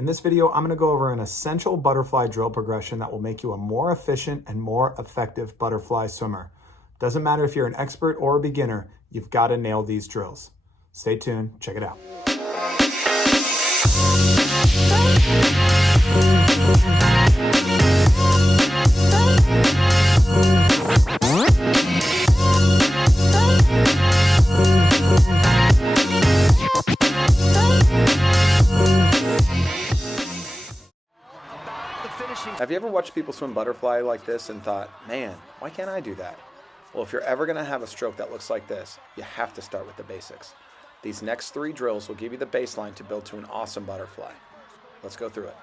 In this video, I'm going to go over an essential butterfly drill progression that will make you a more efficient and more effective butterfly swimmer. Doesn't matter if you're an expert or a beginner, you've got to nail these drills. Stay tuned, check it out. Have you ever watched people swim butterfly like this and thought, man, why can't I do that? Well, if you're ever going to have a stroke that looks like this, you have to start with the basics. These next 3 drills will give you the baseline to build to an awesome butterfly. Let's go through it.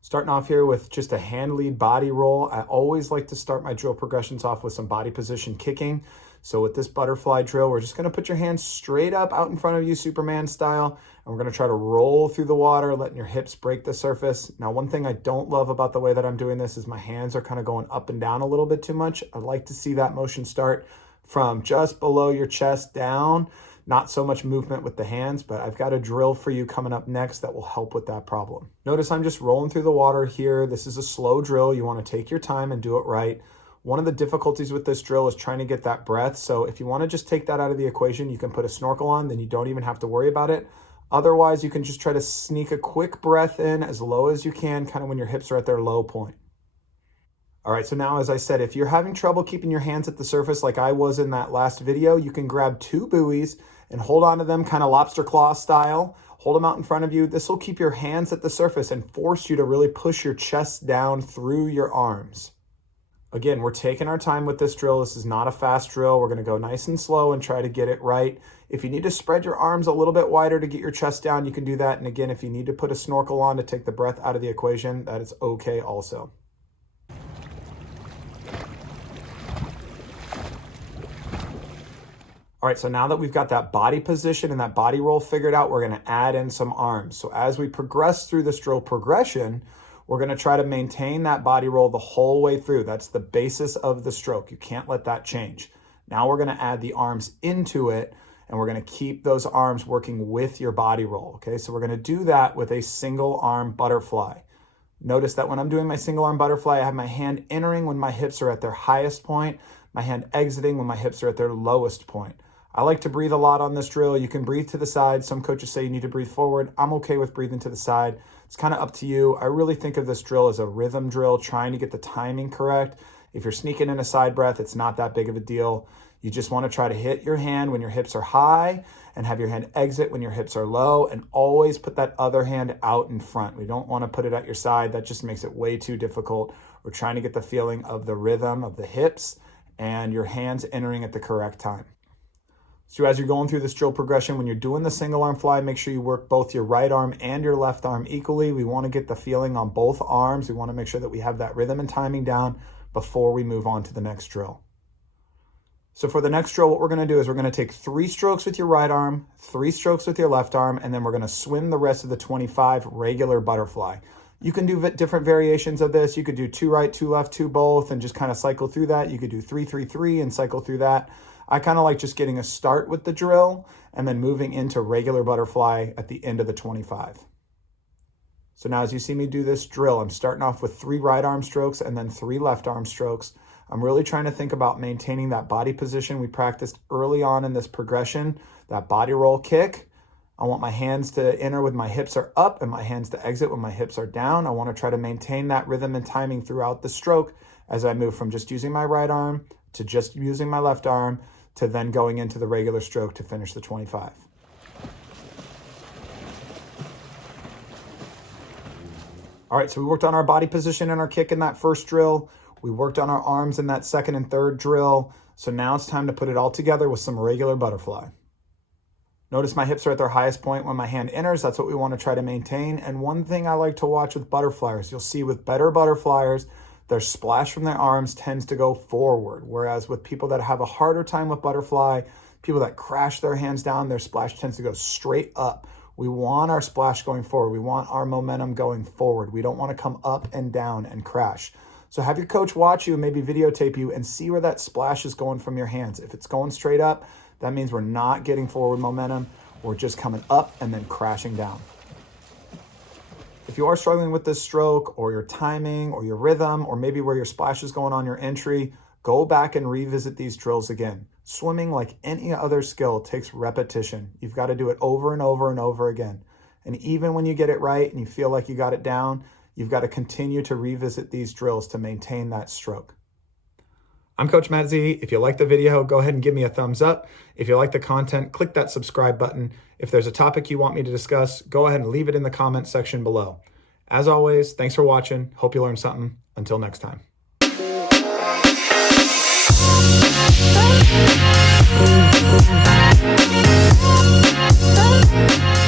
Starting off here with just a hand lead body roll. I always like to start my drill progressions off with some body position kicking. So with this butterfly drill, we're just going to put your hands straight up out in front of you, Superman style, and we're going to try to roll through the water, letting your hips break the surface. Now, one thing I don't love about the way that I'm doing this is my hands are kind of going up and down a little bit too much. I'd like to see that motion start from just below your chest down. Not so much movement with the hands, but I've got a drill for you coming up next that will help with that problem. Notice I'm just rolling through the water here. This is a slow drill. You want to take your time and do it right. One of the difficulties with this drill is trying to get that breath. So if you want to just take that out of the equation, you can put a snorkel on, then you don't even have to worry about it. Otherwise, you can just try to sneak a quick breath in as low as you can, kind of when your hips are at their low point. All right, so now, as I said, if you're having trouble keeping your hands at the surface like I was in that last video, you can grab 2 buoys and hold on to them kind of lobster claw style. Hold them out in front of you. This will keep your hands at the surface and force you to really push your chest down through your arms. Again, we're taking our time with this drill. This is not a fast drill. We're going to go nice and slow and try to get it right. If you need to spread your arms a little bit wider to get your chest down, you can do that. And again, if you need to put a snorkel on to take the breath out of the equation, that is okay also. All right, so now that we've got that body position and that body roll figured out, we're going to add in some arms. So as we progress through this drill progression, we're going to try to maintain that body roll the whole way through. That's the basis of the stroke. You can't let that change. Now we're going to add the arms into it, and we're going to keep those arms working with your body roll. Okay, so we're going to do that with a single arm butterfly. Notice that when I'm doing my single arm butterfly, I have my hand entering when my hips are at their highest point, my hand exiting when my hips are at their lowest point. I like to breathe a lot on this drill. You can breathe to the side. Some coaches say you need to breathe forward. I'm okay with breathing to the side. It's kind of up to you. I really think of this drill as a rhythm drill, trying to get the timing correct. If you're sneaking in a side breath, it's not that big of a deal. You just want to try to hit your hand when your hips are high and have your hand exit when your hips are low, and always put that other hand out in front. We don't want to put it at your side. That just makes it way too difficult. We're trying to get the feeling of the rhythm of the hips and your hands entering at the correct time. So as you're going through this drill progression, when you're doing the single arm fly, make sure you work both your right arm and your left arm equally. We want to get the feeling on both arms. We want to make sure that we have that rhythm and timing down before we move on to the next drill. So for the next drill, what we're going to do is we're going to take 3 strokes with your right arm, 3 strokes with your left arm, and then we're going to swim the rest of the 25 regular butterfly. You can do different variations of this. You could do 2 right, 2 left, 2 both, and just kind of cycle through that. You could do 3, 3, 3 and cycle through that. I kind of like just getting a start with the drill and then moving into regular butterfly at the end of the 25. So now as you see me do this drill, I'm starting off with 3 right arm strokes and then 3 left arm strokes. I'm really trying to think about maintaining that body position we practiced early on in this progression, that body roll kick. I want my hands to enter when my hips are up and my hands to exit when my hips are down. I want to try to maintain that rhythm and timing throughout the stroke as I move from just using my right arm to just using my left arm to then going into the regular stroke to finish the 25. All right, so we worked on our body position and our kick in that first drill. We worked on our arms in that second and third drill. So now it's time to put it all together with some regular butterfly. Notice my hips are at their highest point when my hand enters. That's what we want to try to maintain. And one thing I like to watch with butterflyers, you'll see with better butterflyers, their splash from their arms tends to go forward. Whereas with people that have a harder time with butterfly, people that crash their hands down, their splash tends to go straight up. We want our splash going forward. We want our momentum going forward. We don't want to come up and down and crash. So have your coach watch you and maybe videotape you and see where that splash is going from your hands. If it's going straight up, that means we're not getting forward momentum. or just coming up and then crashing down. If you are struggling with this stroke or your timing or your rhythm or maybe where your splash is going on your entry, go back and revisit these drills again. Swimming, like any other skill, takes repetition. You've got to do it over and over and over again. And even when you get it right and you feel like you got it down, you've got to continue to revisit these drills to maintain that stroke. I'm Coach Matt Z. If you like the video, go ahead and give me a thumbs up. If you like the content, click that subscribe button. If there's a topic you want me to discuss, go ahead and leave it in the comments section below. As always, thanks for watching. Hope you learned something. Until next time. Oh,